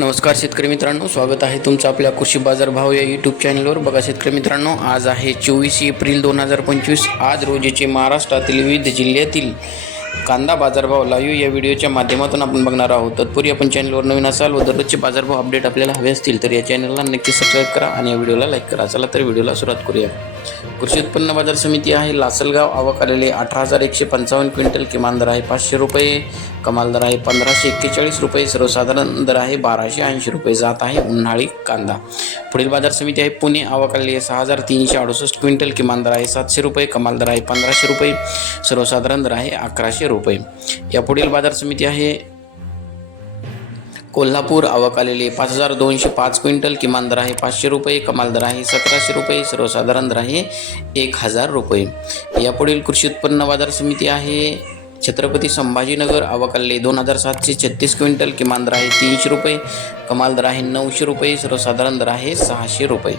नमस्कार शेतकरी मित्रांनो स्वागत आहे तुमचं आपल्या कृषी बाजार भाव या यूट्यूब चॅनलवर बघा शेतकरी मित्रांनो आज आहे चोवीस एप्रिल दोन हजार पंचवीस आज रोजीचे महाराष्ट्रातील विविध जिल्ह्यातील कांदा बाजारभाव लाईव्ह या व्हिडिओच्या माध्यमातून आपण बघणार आहोत. तत्पूर्वी आपण चॅनलवर नवीन असाल व दररोजचे बाजारभाव अपडेट आपल्याला हवे असतील तर या चॅनलला नक्की सबस्क्राईब करा आणि या व्हिडिओला लाईक करा. चला तर व्हिडिओला सुरुवात करूया. कृषी उत्पन्न बाजार समिती आहे लासलगाव. आवक आलेले अठरा हजार एकशे पंचावन्न क्विंटल किमान दर आहे पाचशे रुपये. कमाल दर आहे पंधराशे एक्केचाळीस रुपये. सर्वसाधारण दर आहे बाराशे ऐंशी रुपये. जात आहे उन्हाळी कांदा. पुढील बाजार समिती आहे. पुणे आवाकाली आहे. सहा हजार तीनशे अडुसष्ट क्विंटल किमान दर आहे. सातशे रुपये कमाल दर आहे. पंधराशे रुपये सर्वसाधारण दर आहे. अकराशे रुपये. या पुढील बाजार समिती आहे. कोल्हापूर आवक पाच हजार दोनशे पाच क्विंटल किमान दर आहे. पाचशे रुपये कमाल दर आहे. सतराशे रुपये सर्वसाधारण दर आहे. एक हजार रुपये. यापुढील कृषी उत्पन्न बाजार समिती आहे. छत्रपती संभाजीनगर आवक दोन हजार सातशे छत्तीस क्विंटल किमान दर आहे तीनशे रुपये कमाल दर आहे नऊशे रुपये सर्वसाधारण दर आहे सहाशे रुपये.